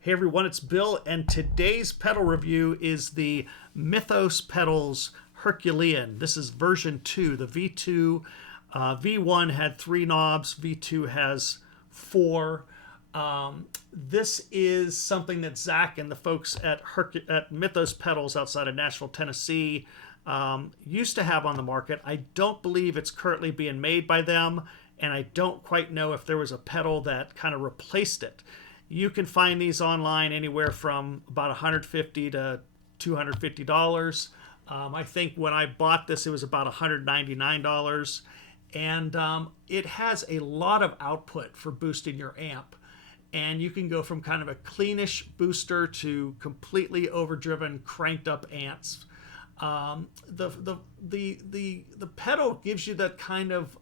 Hey everyone, it's Bill, and today's pedal review is the Mythos pedals Herculean. This is version 2, the V2. V1 had 3 knobs, V2 has 4. This is something that Zach and the folks at Mythos Pedals outside of Nashville, Tennessee used to have on the market. I don't believe it's currently being made by them, and I don't quite know if there was a pedal that kind of replaced it. You can find these online anywhere from about $150 to $250. I think when I bought this, it was about $199. And it has a lot of output for boosting your amp. And you can go from kind of a cleanish booster to completely overdriven, cranked up amps. The pedal gives you that kind of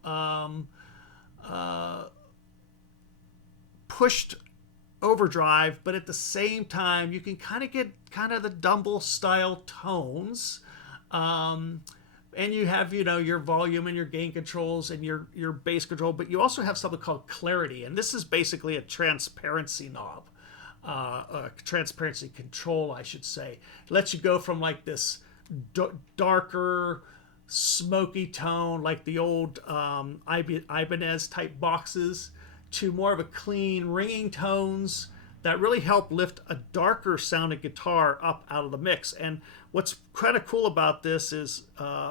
pushed overdrive, but at the same time you can kind of get the Dumble style tones, and you have your volume and your gain controls and your bass control, but you also have something called clarity, and this is basically a transparency knob, a transparency control, I should say. It lets you go from like this darker smoky tone like the old Ibanez type boxes to more of a clean ringing tones that really help lift a darker sounding guitar up out of the mix. And what's kind of cool about this is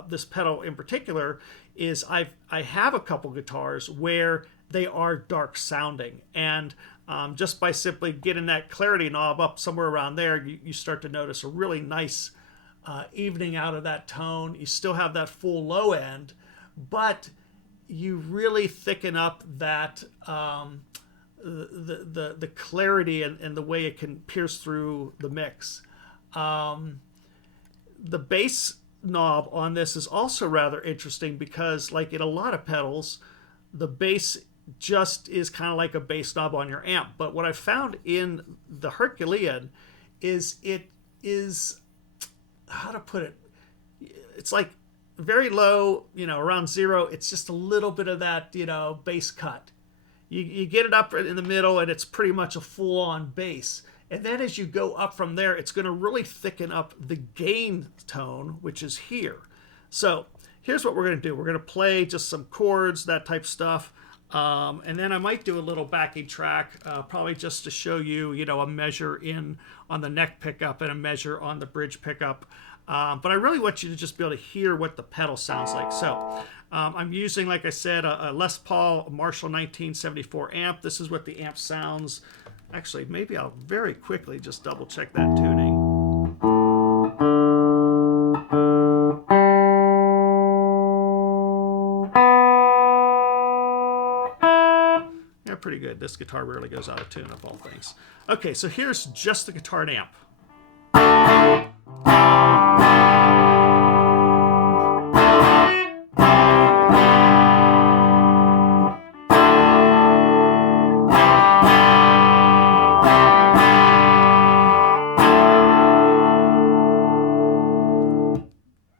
this pedal in particular is I have a couple guitars where they are dark sounding, and just by simply getting that clarity knob up somewhere around there, you start to notice a really nice evening out of that tone. You still have that full low end, but you really thicken up that the clarity and the way it can pierce through the mix. The bass knob on this is also rather interesting because, like in a lot of pedals, the bass just is kind of like a bass knob on your amp. But what I found in the Herculean is it is, how to put it, it's like very low, around 0. It's just a little bit of that, bass cut. You get it up in the middle, and it's pretty much a full-on bass. And then as you go up from there, it's going to really thicken up the gain tone, which is here. So here's what we're going to do. We're going to play just some chords, that type stuff. And then I might do a little backing track, probably just to show you, a measure on the neck pickup and a measure on the bridge pickup. But I really want you to just be able to hear what the pedal sounds like. So I'm using, like I said, a Les Paul Marshall 1974 amp. This is what the amp sounds. Actually, maybe I'll very quickly just double check that tuning. Yeah, pretty good. This guitar rarely goes out of tune of all things. Okay, so here's just the guitar and amp.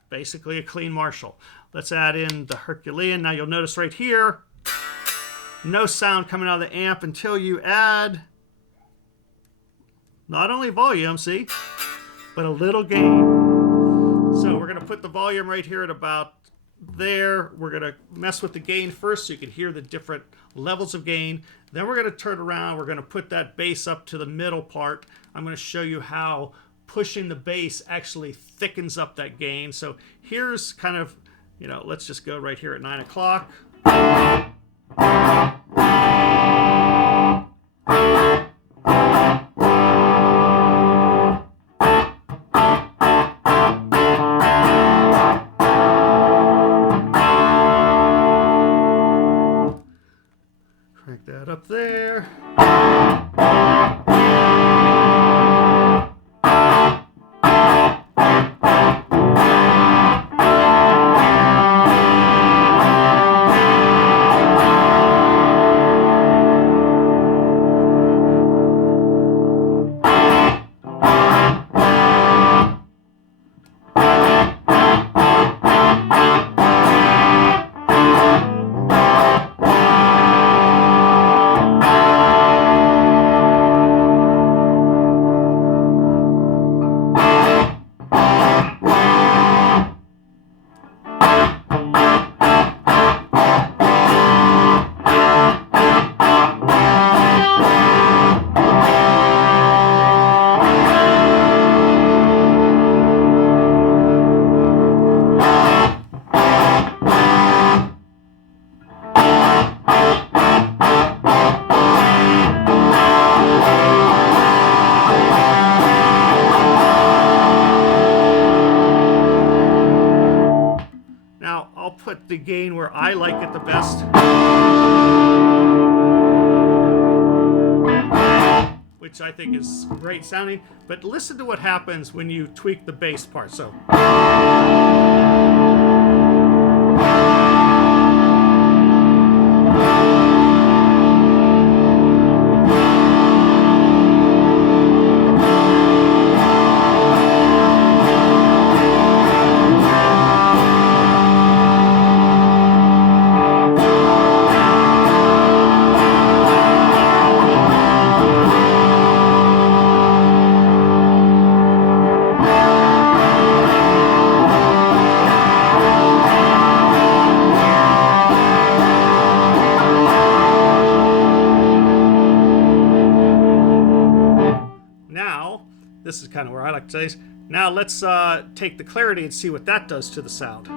Basically a clean Marshall. Let's add in the Herculean. Now you'll notice right here, no sound coming out of the amp until you add not only volume, see, but a little gain. So we're going to put the volume right here at about there. We're going to mess with the gain first so you can hear the different levels of gain. Then we're going to turn around. We're going to put that bass up to the middle part. I'm going to show you how pushing the bass actually thickens up that gain. So here's kind of, let's just go right here at 9 o'clock. Crank that up there. the gain where I like it the best, which I think is great sounding. But listen to what happens when you tweak the bass part. So. This is kind of where I like to say. Now let's take the clarity and see what that does to the sound.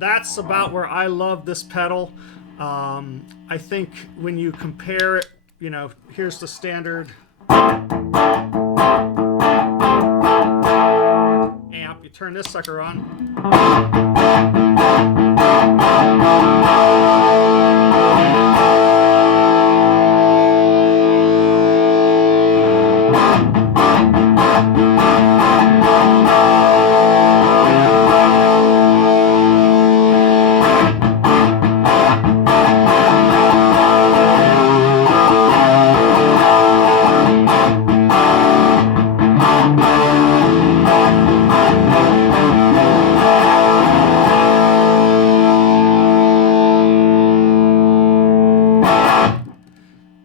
That's about where I love this pedal. I think when you compare it, you know, here's the standard amp. You turn this sucker on.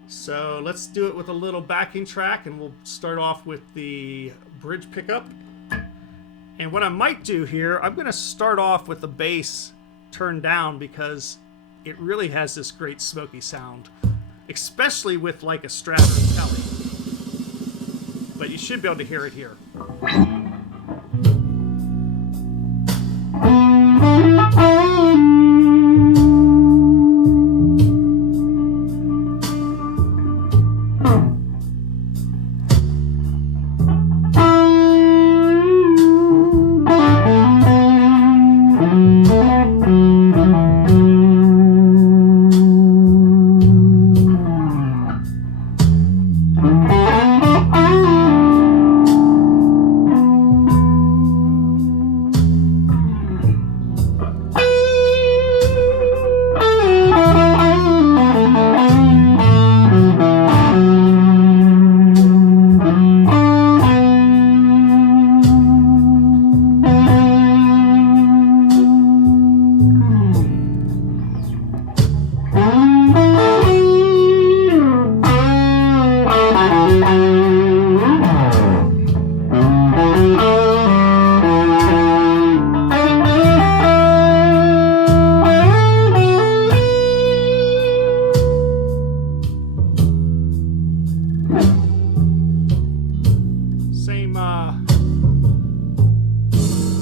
So let's do it with a little backing track, and we'll start off with the bridge pickup. And what I might do here, I'm going to start off with the bass turned down because it really has this great smoky sound, especially with like a Strat or a Tele. But you should be able to hear it here.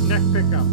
Neck pickup.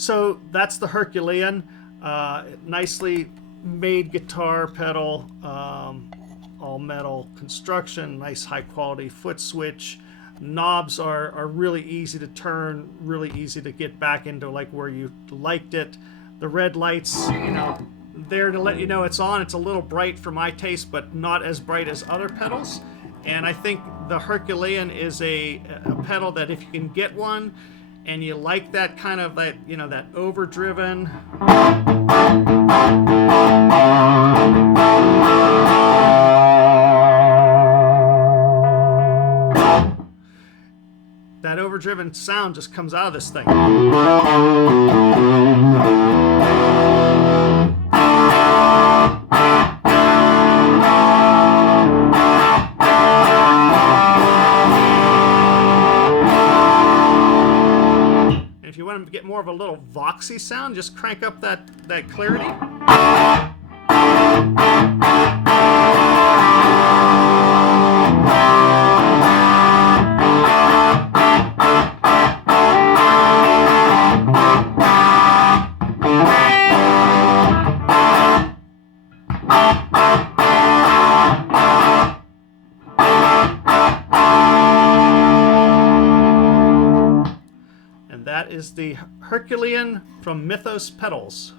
So that's the Herculean, nicely made guitar pedal, all metal construction, nice high quality foot switch. Knobs are really easy to turn, really easy to get back into like where you liked it. The red lights, you know, there to let you know it's on. It's a little bright for my taste, but not as bright as other pedals. And I think the Herculean is a pedal that if you can get one and you like that kind of that, you know, that overdriven, that overdriven sound just comes out of this thing. If you want to get more of a little voxy sound, just crank up that clarity. And that is the Herculean from Mythos Pedals.